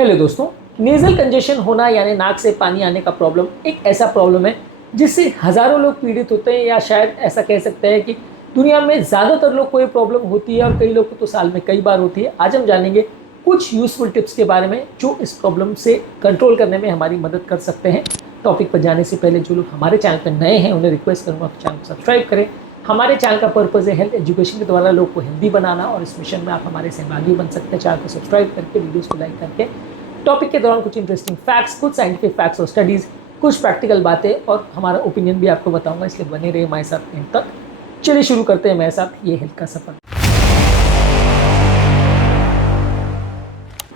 Hello दोस्तों, nasal congestion होना यानी नाक से पानी आने का प्रॉब्लम एक ऐसा प्रॉब्लम है जिससे हजारों लोग पीड़ित होते हैं, या शायद ऐसा कह सकते हैं कि दुनिया में ज़्यादातर लोग को ये प्रॉब्लम होती है और कई लोग को तो साल में कई बार होती है। आज हम जानेंगे कुछ यूजफुल टिप्स के बारे में जो इस प्रॉब्लम से कंट्रोल करने में हमारी मदद कर सकते हैं। टॉपिक पर जाने से पहले जो लोग हमारे चैनल पर नए हैं उन्हें रिक्वेस्ट करूँगा कि चैनल को सब्सक्राइब करें। हमारे चैनल का पर्पज़ है हेल्थ एजुकेशन के द्वारा लोग को हेल्दी बनाना, और इस मिशन में आप हमारे सहभागी बन सकते हैं चैनल को सब्सक्राइब करके, वीडियोस को लाइक करके। टॉपिक के दौरान कुछ इंटरेस्टिंग फैक्ट्स, कुछ साइंटिफिक फैक्ट्स और स्टडीज़, कुछ प्रैक्टिकल बातें और हमारा ओपिनियन भी आपको बताऊंगा, इसलिए बने रहिए हमारे साथ एंड तक। चलिए शुरू करते हैं मेरे साथ ये हेल्थ का सफर।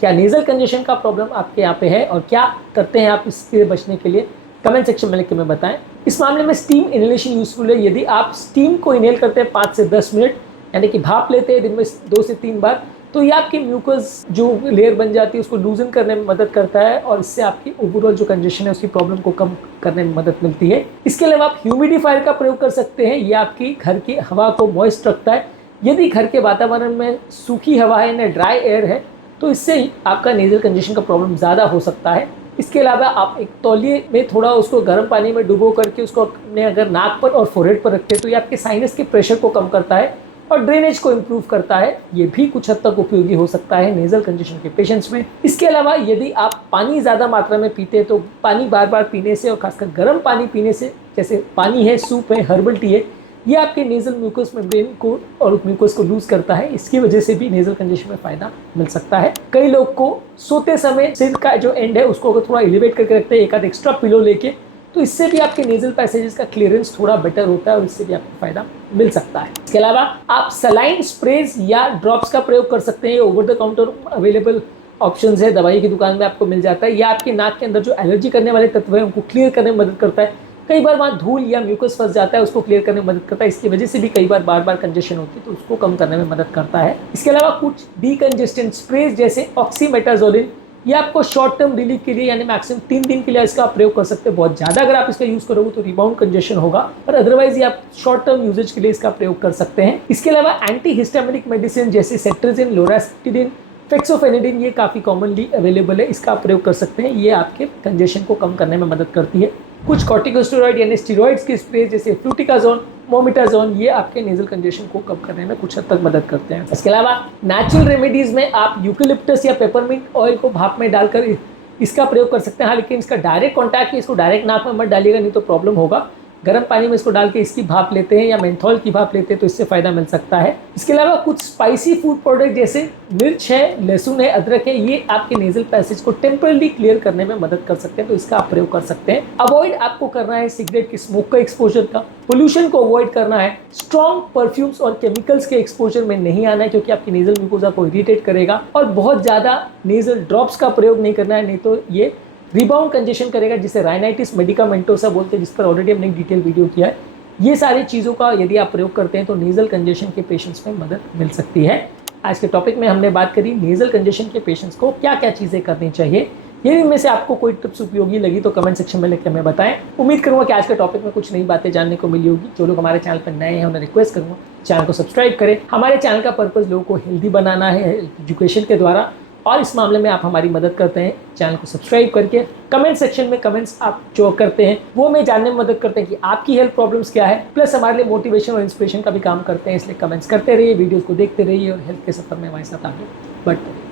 क्या नेजल कंजेशन का प्रॉब्लम आपके यहाँ पे है और क्या करते हैं आप इससे बचने के लिए, कमेंट सेक्शन में लिख के मैं बताएं। इस मामले में स्टीम इनहेलेशन यूजफुल है। यदि आप स्टीम को इनहेल करते हैं 5 से 10 मिनट, यानी कि भाप लेते हैं दिन में 2 से 3 बार, तो ये आपकी म्यूकस जो लेयर बन जाती है उसको लूजन करने में मदद करता है और इससे आपकी ओवरऑल जो कंजेशन है उसकी प्रॉब्लम को कम करने में मदद मिलती है। इसके अलावा आप ह्यूमिडिफायर का प्रयोग कर सकते हैं। ये आपकी घर की हवा को मॉइस्ट रखता है। यदि घर के वातावरण में सूखी हवा है या ड्राई एयर है तो इससे आपका नेजल कंजेशन का प्रॉब्लम ज़्यादा हो सकता है। इसके अलावा आप एक तौलिए में थोड़ा उसको गर्म पानी में डुबो करके उसको अपने अगर नाक पर और फोरहेड पर रखते हैं तो ये आपके साइनस के प्रेशर को कम करता है और ड्रेनेज को इम्प्रूव करता है। ये भी कुछ हद तक उपयोगी हो सकता है नेजल कंजेशन के पेशेंट्स में। इसके अलावा यदि आप पानी ज़्यादा मात्रा में पीते हैं तो पानी बार बार पीने से और खासकर गर्म पानी पीने से, जैसे पानी है, सूप है, हर्बल टी है, ये आपके नेजल म्यूकस मेम्ब्रेन को और म्यूकस को लूज करता है। इसकी वजह से भी नेजल कंजेशन में फ़ायदा मिल सकता है। कई लोग को सोते समय सिर का जो एंड है उसको अगर थोड़ा एलिवेट करके रखते हैं एक आध एक्स्ट्रा पिलो लेके, तो इससे भी आपके नेजल पैसेजेस का क्लियरेंस थोड़ा बेटर होता है और इससे भी आपको फायदा मिल सकता है। इसके अलावा आप सलाइन स्प्रेज या ड्रॉप्स का प्रयोग कर सकते हैं। Over the counter available options है, दवाई की दुकान में आपको मिल जाता है। यह आपके नाक के अंदर जो एलर्जी करने वाले तत्व है उनको क्लियर करने में मदद करता है। कई बार वहाँ धूल या म्यूकस फंस जाता है, उसको क्लियर करने में मदद करता है। इसकी वजह से भी कई बार बार कंजेशन होती है तो उसको कम करने में मदद करता है। इसके अलावा कुछ डीकंजेस्टेंट स्प्रेज जैसे ऑक्सीमेटाजोलिन, ये आपको शॉर्ट टर्म रिलीफ के लिए यानी मैक्सिमम 3 दिन के लिए इसका प्रयोग कर सकते हैं। बहुत ज़्यादा अगर आप इसका यूज़ करोगे तो रिबाउंड कंजेशन होगा, पर अदरवाइज ये आप शॉर्ट टर्म यूजेज के लिए इसका प्रयोग कर सकते हैं। इसके अलावा एंटी हिस्टामिनिक मेडिसिन जैसे सेट्रिजिन, लोरास्टिडिन, फेक्सोफेनिडिन, ये काफ़ी कॉमनली अवेलेबल है, इसका प्रयोग कर सकते हैं। ये आपके कंजेशन को कम करने में मदद करती है। कुछ कॉर्टिकोस्टेरॉइड यानी स्टेरॉइड्स के स्प्रे जैसे फ्लूटिकाजोन, मोमिटाजोन, ये आपके नेजल कंजेशन को कम करने में कुछ हद तक मदद करते हैं। इसके अलावा नेचुरल रेमेडीज़ में आप यूकेलिप्टस या पेपरमिंट ऑयल को भाप में डालकर इसका प्रयोग कर सकते हैं। हाँ, लेकिन इसका डायरेक्ट कॉन्टैक्ट, इसको डायरेक्ट नाक में मत डालिएगा, नहीं तो प्रॉब्लम होगा। गर्म पानी में इसको डाल के इसकी भाप लेते हैं या मेंथॉल की भाप लेते हैं तो इससे फ़ायदा मिल सकता है। इसके अलावा कुछ स्पाइसी फूड प्रोडक्ट जैसे मिर्च है, लहसुन है, अदरक है, ये आपके नेजल पैसेज को टेम्परली क्लियर करने में मदद कर सकते हैं, तो इसका आप प्रयोग कर सकते हैं। अवॉइड आपको करना है सिगरेट की स्मोक का एक्सपोजर का, पोल्यूशन को अवॉइड करना है, स्ट्रॉन्ग परफ्यूम्स और केमिकल्स के एक्सपोजर में नहीं आना है क्योंकि आपकी नेजल म्यूकोजा को इरिटेट करेगा, और बहुत ज़्यादा नेजल ड्रॉप्स का प्रयोग नहीं करना है, नहीं तो ये रिबाउंड कंजेशन करेगा, जिसे राइनाइटिस मेडिकामेंटोसा बोलते हैं, जिस पर ऑलरेडी हमने एक डिटेल वीडियो किया है। ये सारी चीज़ों का यदि आप प्रयोग करते हैं तो नेजल कंजेशन के पेशेंट्स में मदद मिल सकती है। आज के टॉपिक में हमने बात करी नेजल कंजेशन के पेशेंट्स को क्या क्या चीज़ें करनी चाहिए। यदि इनमें से आपको कोई टिप्स उपयोगी लगी तो कमेंट सेक्शन में लिखकर हमें बताएं। उम्मीद करूँगा कि आज के टॉपिक में कुछ नई बातें जानने को मिली होगी। जो लोग हमारे चैनल पर नए हैं उन्हें रिक्वेस्ट करूँगा चैनल को सब्सक्राइब करें। हमारे चैनल का पर्पज़ लोगों को हेल्दी बनाना है एजुकेशन के द्वारा, और इस मामले में आप हमारी मदद करते हैं चैनल को सब्सक्राइब करके। कमेंट सेक्शन में कमेंट्स आप जो करते हैं वो हमें जानने में मदद करते हैं कि आपकी हेल्थ प्रॉब्लम्स क्या है, प्लस हमारे लिए मोटिवेशन और इंस्पिरेशन का भी काम करते हैं। इसलिए कमेंट्स करते रहिए, वीडियोस को देखते रहिए और हेल्थ के सफर में हमारे साथ आगे बढ़ते रहिए।